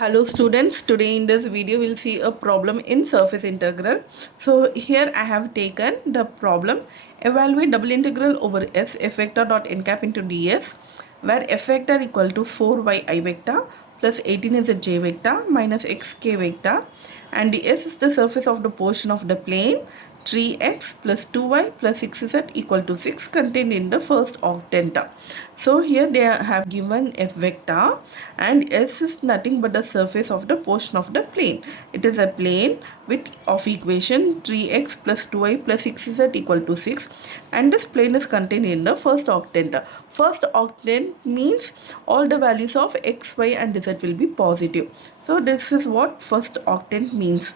Hello students, today in this video we'll see a problem in surface integral. So here I have taken the problem, evaluate double integral over s f vector dot n cap into ds, where f vector equal to 4y I vector plus 18 is a j vector minus xk vector, and ds is the surface of the portion of the plane 3x plus 2y plus 6z equal to 6 contained in the first octant. So here they have given f vector and s is nothing but the surface of the portion of the plane. It is a plane with of equation 3x plus 2y plus 6z equal to 6, and this plane is contained in the first octant. First octant means all the values of x, y and z will be positive. So this is what first octant means.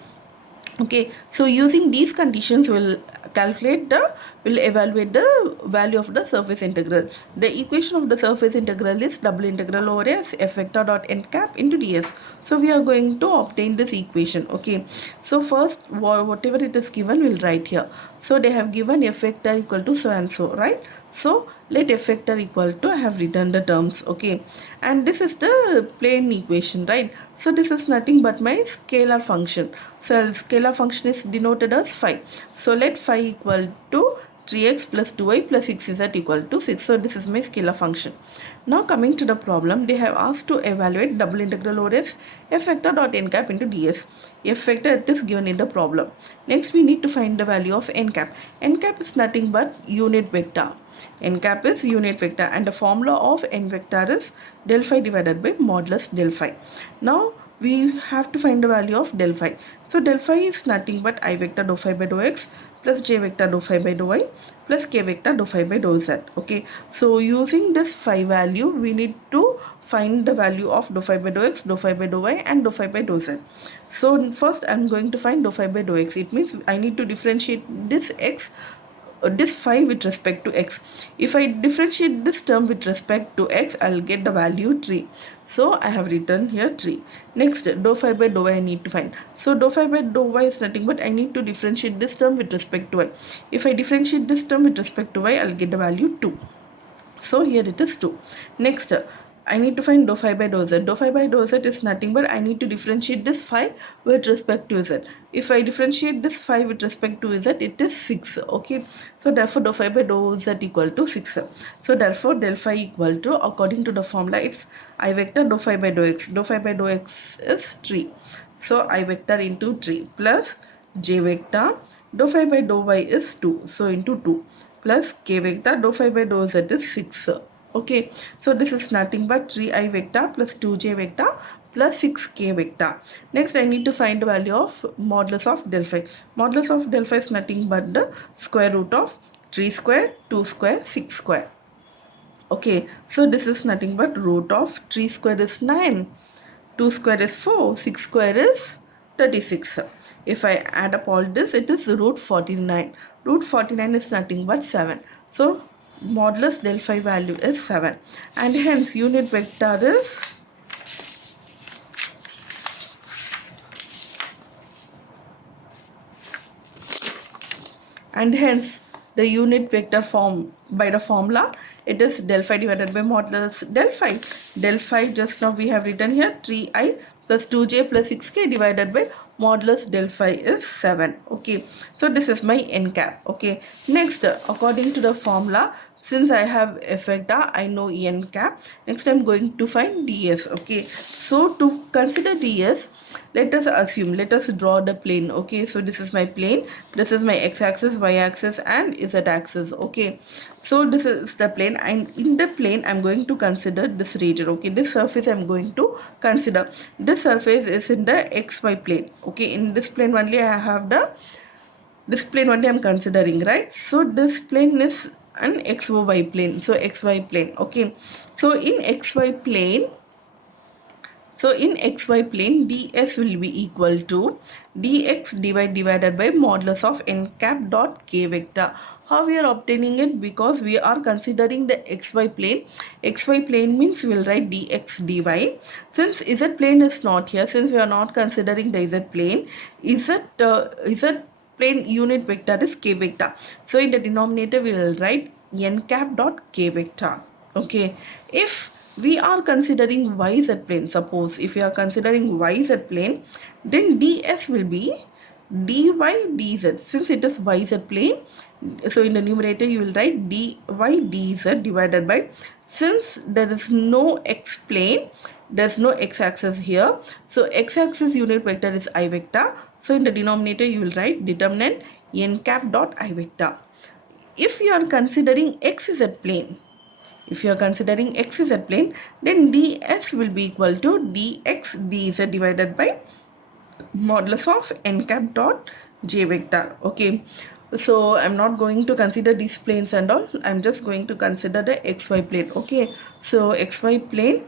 Okay, so using these conditions will evaluate the value of the surface integral. The equation of the surface integral is double integral over s f vector dot n cap into ds. So we are going to obtain this equation. Okay, so first whatever it is given we'll write here. So they have given f vector equal to so and so, right? So let f vector equal to, I have written the terms. Okay, and this is the plane equation, right? So this is nothing but my scalar function. So scalar function is denoted as phi. So let phi equal to 3x plus 2y plus 6z equal to 6. So this is my scalar function. Now coming to the problem, they have asked to evaluate double integral over s f vector dot n cap into ds. F vector it is given in the problem. Next we need to find the value of n cap. N cap is nothing but unit vector. N cap is unit vector and the formula of n vector is del phi divided by modulus del phi. Now we have to find the value of del phi. So del phi is nothing but I vector dou phi by dou x plus j vector dou phi by dou y plus k vector dou phi by dou z. Okay, so using this phi value we need to find the value of dou phi by dou x, dou phi by dou y and dou phi by dou z. So first I'm going to find dou phi by dou x. It means I need to differentiate this x, this phi with respect to x. If I differentiate this term with respect to x, I'll get the value 3. So I have written here 3. Next, dou phi by dou y I need to find. So dou phi by dou y is nothing but I need to differentiate this term with respect to y. If I differentiate this term with respect to y, I'll get the value 2. So here it is 2. Next, I need to find dou phi by dou z. Dou phi by dou z is nothing but I need to differentiate this phi with respect to z. If I differentiate this phi with respect to z, it is 6. Okay, so therefore dou phi by dou z equal to 6. So therefore del phi equal to, according to the formula, it's I vector dou phi by dou x. Dou phi by dou x is 3. So I vector into 3 plus j vector dou phi by dou y is 2. So into 2 plus k vector dou phi by dou z is 6. Okay, so this is nothing but 3i vector plus 2j vector plus 6k vector. Next I need to find the value of modulus of del phi. Modulus of del phi is nothing but the square root of 3 square, 2 square, 6 square. Okay, so this is nothing but root of 3 square is 9, 2 square is 4, 6 square is 36. If I add up all this, it is root 49. Root 49 is nothing but 7. So modulus del phi value is 7, and hence unit vector is the unit vector form by the formula, it is del phi divided by modulus del phi. Del phi just now we have written here 3i plus 2j plus 6k divided by modulus del phi is 7. Okay, so this is my n cap. Okay, next according to the formula, since I have f vector, I know n cap. Next I'm going to find ds. Okay, so to consider ds, let us draw the plane. Okay, so this is my plane, this is my x-axis, y-axis and z-axis. Okay, so this is the plane, and in the plane I'm going to consider this region. Okay, this surface I'm going to consider. This surface is in the xy plane. Okay, in this plane only I have this plane only I'm considering, right? So this plane is an xy plane, so xy plane. Okay, so in xy plane, ds will be equal to dx divided by modulus of n cap dot k vector. How we are obtaining it? Because we are considering the xy plane. Xy plane means we will write dx dy. Since z plane is not here, since we are not considering the z plane, z plane unit vector is k vector. So in the denominator we will write n cap dot k vector. Okay, if we are considering YZ plane. Suppose if we are considering YZ plane, then ds will be dy dz. Since it is YZ plane, so in the numerator you will write dy dz divided by, since there is no x plane, there's no x-axis here, so x-axis unit vector is I vector, so in the denominator you will write determinant n cap dot I vector. If you are considering xz plane, then ds will be equal to dx dz divided by modulus of n cap dot j vector. Okay, so I'm not going to consider these planes and all, I'm just going to consider the xy plane. Okay, so xy plane,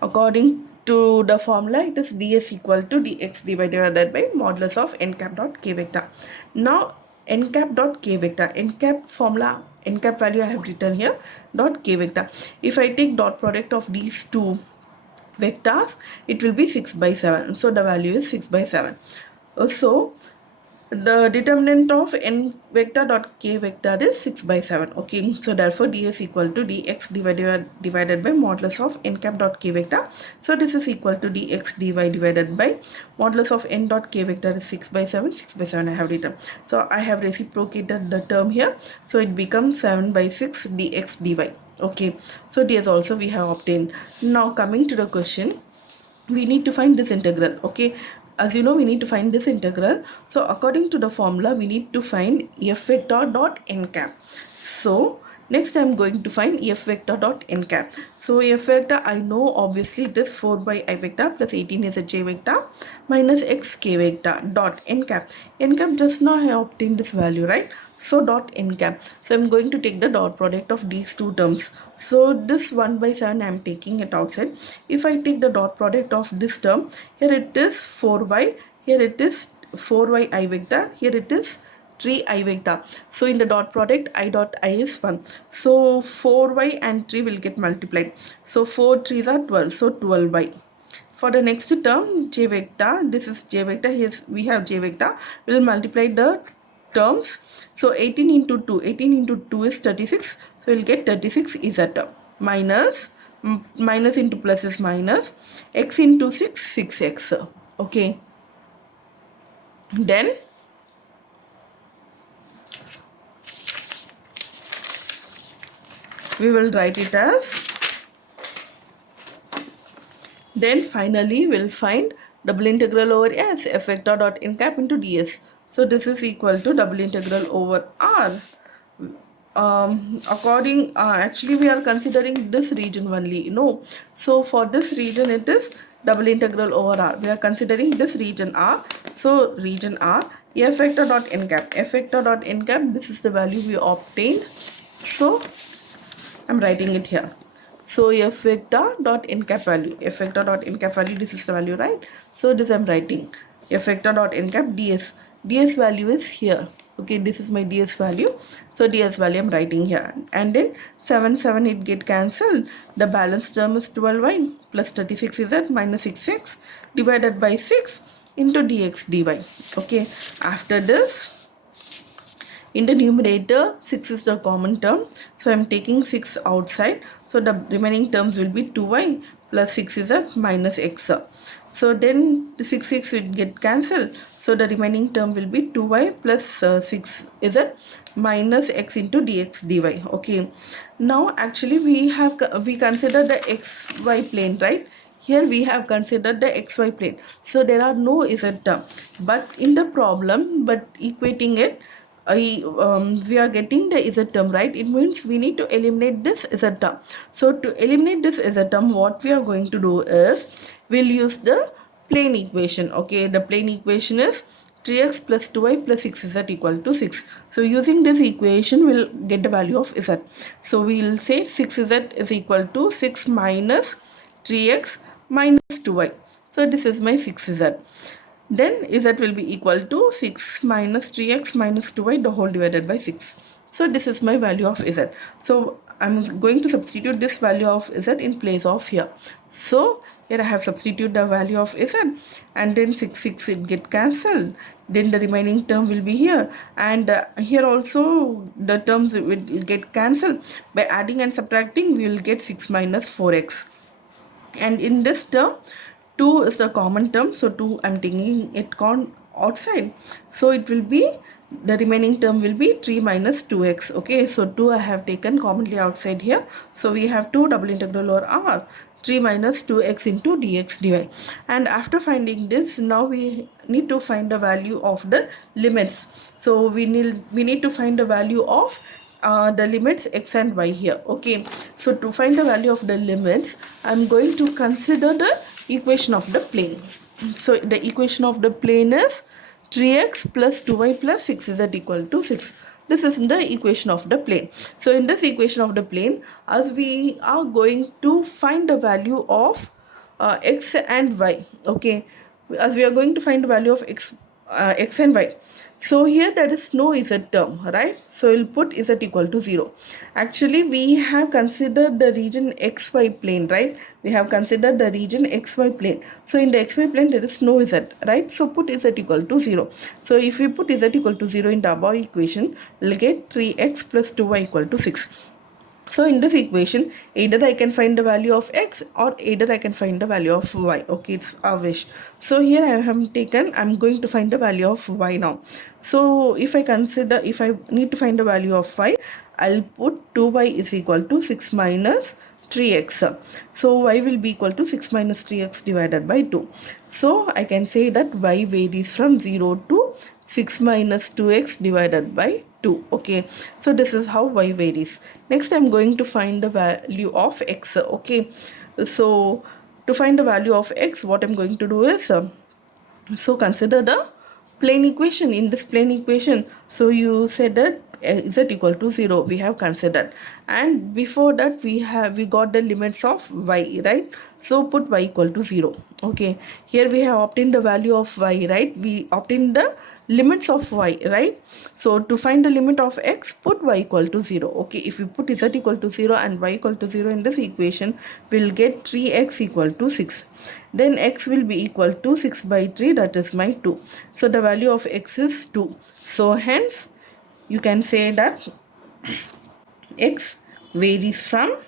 according to the formula, it is ds equal to dx divided by modulus of n cap dot k vector. Now n cap dot k vector, n cap formula, n cap value I have written here, dot k vector. If I take dot product of these two vectors, it will be 6 by 7. So the value is 6 by 7. So the determinant of n vector dot k vector is 6 by 7. Okay, so therefore ds equal to dx divided by modulus of n cap dot k vector. So this is equal to dx dy divided by modulus of n dot k vector is 6 by 7. 6 by 7 I have written. So I have reciprocated the term here. So it becomes 7 by 6 dx dy. Okay, so ds also we have obtained. Now coming to the question, we need to find this integral. Okay, as you know, we need to find this integral. So according to the formula, we need to find f vector dot n cap. So next I'm going to find f vector dot n cap. So f vector, I know obviously it is 4 by I vector plus 18 is a j vector minus x k vector dot n cap. N cap, just now I have obtained this value, right? So dot n cap. So I'm going to take the dot product of these two terms. So this 1 by 7 I'm taking it outside. If I take the dot product of this term, here it is 4y, here it is 4y I vector, here it is 3i vector. So in the dot product, I dot I is 1. So 4y and 3 will get multiplied. So 4 3s are 12. So 12y. For the next term, j vector, this is j vector, here we have j vector, we will multiply the terms. So 18 into 2, 18 into 2 is 36. So we'll get 36 is a term. Minus, minus into plus is minus, x into 6, 6x. Okay. Then we will write it as, then finally we'll find double integral over s f vector dot n cap into ds. So this is equal to double integral over r. Actually we are considering this region only. No, so for this region it is double integral over r. We are considering this region r. So region r, f vector dot n cap. F vector dot n cap, this is the value we obtained. So I'm writing it here. So f vector dot n cap value, f vector dot n cap value, this is the value, right? So this I'm writing f vector dot n cap ds. ds value is here. Okay, this is my ds value. So ds value I'm writing here. And then 7 7 it get cancelled. The balance term is 12y plus 36 is at minus 6x divided by 6 into dx dy. Okay, after this, in the numerator 6 is the common term, so I'm taking 6 outside. So the remaining terms will be 2y plus 6 is a minus x. So then the 6 will get cancelled. So the remaining term will be 2y plus 6 is a minus x into dx dy. Okay. Now actually we consider the xy plane, right? Here we have considered the xy plane. So there are no z term. But in the problem, but equating it, we are getting the z term, right? It means we need to eliminate this z term. So to eliminate this z term, what we are going to do is we'll use the plane equation. Okay, the plane equation is 3x plus 2y plus 6z equal to 6. So using this equation, we'll get the value of z. So we'll say 6z is equal to 6 minus 3x minus 2y. So this is my 6z. Then z will be equal to 6 minus 3x minus 2y the whole divided by 6. So this is my value of z. So I'm going to substitute this value of z in place of here. So here I have substituted the value of z, and then 6 it get cancelled. Then the remaining term will be here, and here also the terms will get cancelled. By adding and subtracting, we will get 6 minus 4x. and in this term 2 is a common term, so 2 I'm taking it outside, so it will be, the remaining term will be 3 minus 2x. Okay, so 2 I have taken commonly outside here, so we have 2 double integral over r 3 minus 2x into dx dy. And after finding this, now we need to find the value of the limits. So we need to find the value of the limits x and y here. Okay, so to find the value of the limits, I'm going to consider the equation of the plane. So the equation of the plane is 3x plus 2y plus 6z equal to 6. This is the equation of the plane. So in this equation of the plane, as we are going to find the value of x and y. Okay, as we are going to find the value of x and y, so here there is no z term, right? So we'll put z equal to 0. Actually we have considered the region xy plane, right? We have considered the region xy plane. So in the xy plane there is no z, right? So put z equal to 0. So if we put z equal to 0 in the above equation, we'll get 3x plus 2y equal to 6. So in this equation, either I can find the value of x or either I can find the value of y. Okay, it's our wish. So here I'm going to find the value of y now. So if I need to find the value of y, I'll put 2y is equal to 6 minus 3x. So y will be equal to 6 minus 3x divided by 2. So I can say that y varies from 0 to 6 minus 2x divided by 2. Okay, so this is how y varies. Next I'm going to find the value of x. Okay, so to find the value of x, what I'm going to do is so consider the plane equation. In this plane equation, so you said that z equal to 0 we have considered, and before that we got the limits of y, right? So put y equal to 0. Okay, here we have obtained the value of y, right? We obtained the limits of y, right? So to find the limit of x, put y equal to 0. Okay, if we put z equal to 0 and y equal to 0 in this equation, we'll get 3x equal to 6. Then x will be equal to 6 by 3, that is my 2. So the value of x is 2. So hence you can say that x varies from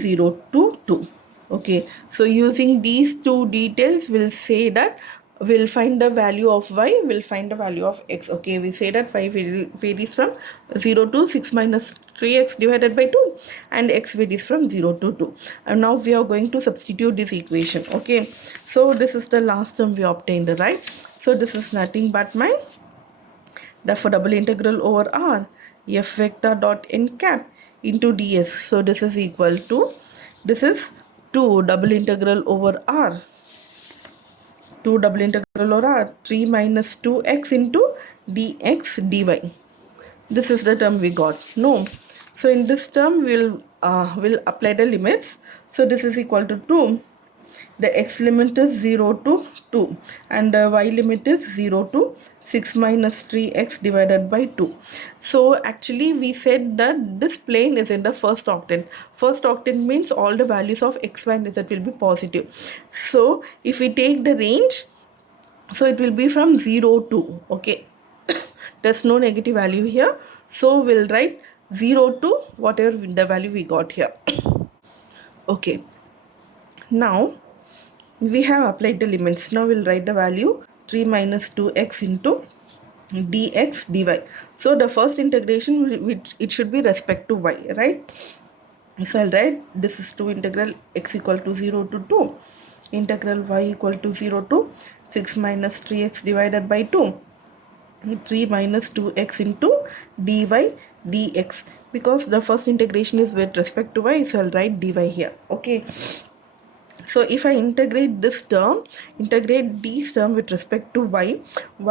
0 to 2. Okay, so using these two details, we'll say that we'll find the value of y, we'll find the value of x. Okay, we say that y varies from 0 to 6 minus 3x divided by 2, and x varies from 0 to 2. And now we are going to substitute this equation. Okay, so this is the last term we obtained, right? So this is nothing but my therefore double integral over r f vector dot n cap into ds. So this is equal to, this is 2 double integral over r 3 minus 2x into dx dy. This is the term we got. No, so in this term we'll apply the limits. So this is equal to 2. The x limit is 0 to 2 and the y limit is 0 to 6 minus 3x divided by 2. So actually we said that this plane is in the first octant. First octant means all the values of x, y and z will be positive. So if we take the range, so it will be from 0 to, okay, there's no negative value here, so we'll write 0 to whatever the value we got here. Okay, now we have applied the limits. Now we'll write the value 3 minus 2x into dx dy. So the first integration, it should be respect to y, right? So I'll write this is 2 integral x equal to 0 to 2 integral y equal to 0 to 6 minus 3x divided by 2 3 minus 2x into dy dx. Because the first integration is with respect to y, so I'll write dy here. Okay, so if I integrate this term, integrate this term with respect to y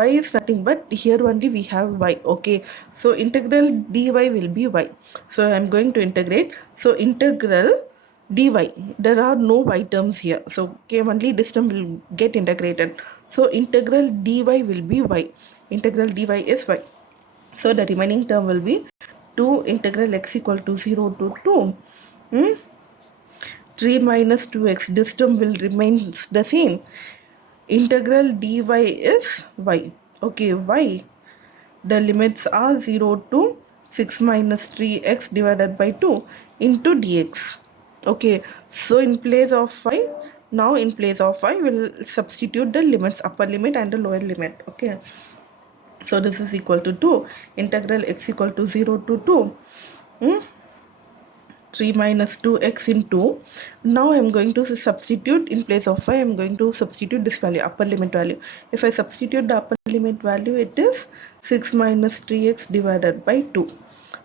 is nothing but here only we have y. Okay, so integral dy will be y. So I'm going to integrate. So integral dy, there are no y terms here, so okay, only this term will get integrated. So integral dy will be y. Integral dy is y. So the remaining term will be 2 integral x equal to 0 to 2 3 minus 2x. This term will remain the same. Integral dy is y. Okay, y, the limits are 0 to 6 minus 3x divided by 2 into dx. Okay, so in place of 5, now in place of 5 we'll substitute the limits, upper limit and the lower limit. Okay, so this is equal to 2, integral x equal to 0 to 2, 3 minus 2x into, now I am going to substitute in place of 5, I am going to substitute this value, upper limit value. If I substitute the upper limit value, it is 6 minus 3x divided by 2,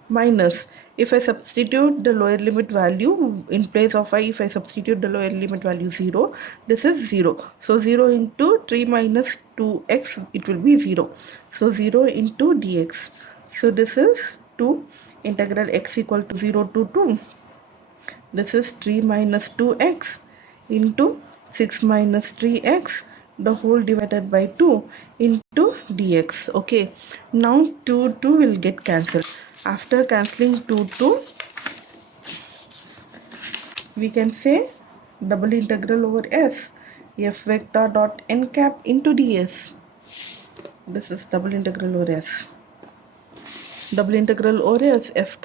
minus, if I substitute the lower limit value in place of 5, if I substitute the lower limit value 0, this is 0. So 0 into 3 minus 2x, it will be 0. So 0 into dx. So this is 2, integral x equal to 0 to 2. This is 3 minus 2x into 6 minus 3x the whole divided by 2 into dx. Okay, now 2 will get cancelled. After cancelling 2, we can say double integral over s f vector dot n cap into ds. This is double integral over s. Double integral over s f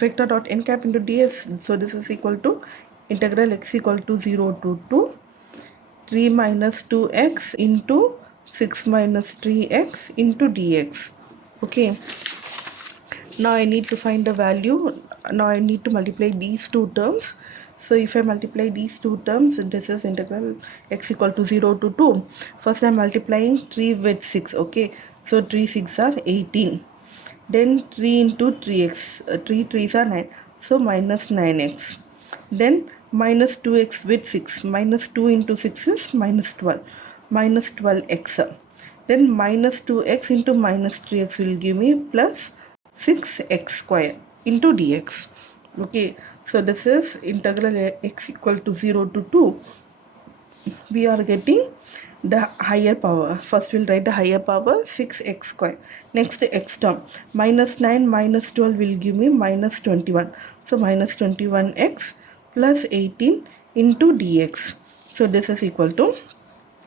vector dot n cap into ds. So this is equal to integral x equal to 0 to 2, 3 minus 2x into 6 minus 3x into dx. Okay, now I need to find the value. Now I need to multiply these two terms. So if I multiply these two terms, this is integral x equal to 0 to 2. First I am multiplying 3 with 6. Okay, so 3 6 are 18. Then 3 into 3x, 3 3s are 9, so minus 9x. Then minus 2x with 6, minus 2 into 6 is minus 12, minus 12x. Then minus 2x into minus 3x will give me plus 6x square into dx. Okay, so this is integral x equal to 0 to 2. We are getting the higher power. First we'll write the higher power, 6x square. Next x term, minus 9 minus 12 will give me minus 21. So minus 21x plus 18 into dx. So this is equal to,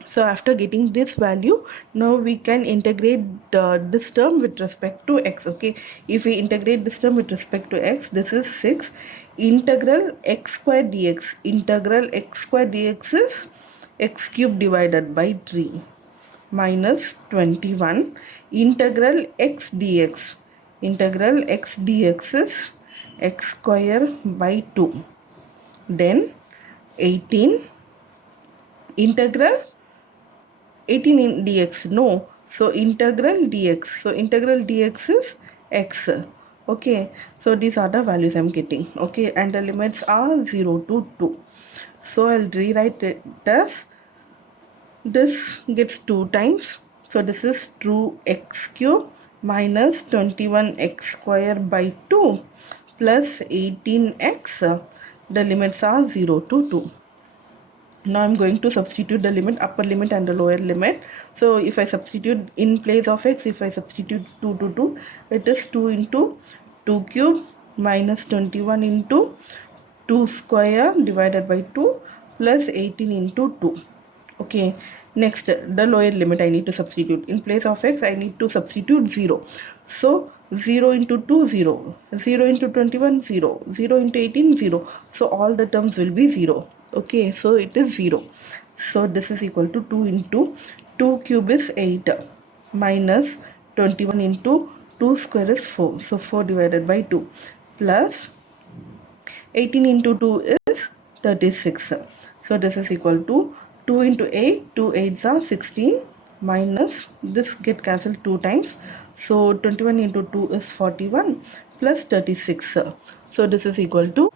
so after getting this value, now we can integrate this term with respect to x. Okay, if we integrate this term with respect to x, this is 6 integral x square dx. Integral x square dx is x cube divided by 3 minus 21 integral x dx. Integral x dx is x square by 2. Then 18 integral 18 in dx, no, so integral dx. So integral dx is x. Okay, so these are the values I'm getting. Okay, and the limits are 0 to 2. So I'll rewrite it as, this gets 2 times, so this is 2x cube minus 21x square by 2 plus 18x. The limits are 0 to 2. Now I'm going to substitute the limit, upper limit and the lower limit. So if I substitute in place of x, if I substitute 2 to 2, it is 2 into 2 cube minus 21 into 2 square divided by 2 plus 18 into 2. Okay, next the lower limit I need to substitute. In place of x, I need to substitute 0. So 0 into 2, 0. 0 into 21, 0. 0 into 18, 0. So all the terms will be 0. Okay, so it is 0. So this is equal to 2 into 2 cube is 8 minus 21 into 2 square is 4. So 4 divided by 2 plus 18 into 2 is 36. So this is equal to 2 into 8, 2 8s are 16 minus, this get cancelled 2 times. So 21 into 2 is 41 plus 36. So this is equal to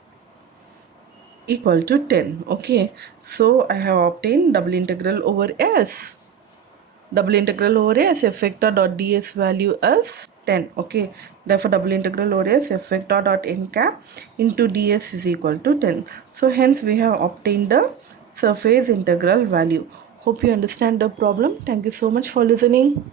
10. Okay, so I have obtained double integral over s. Double integral over s f vector dot ds value as 10. Okay, therefore double integral over s f vector dot n cap into ds is equal to 10. So hence we have obtained the surface integral value. Hope you understand the problem. Thank you so much for listening.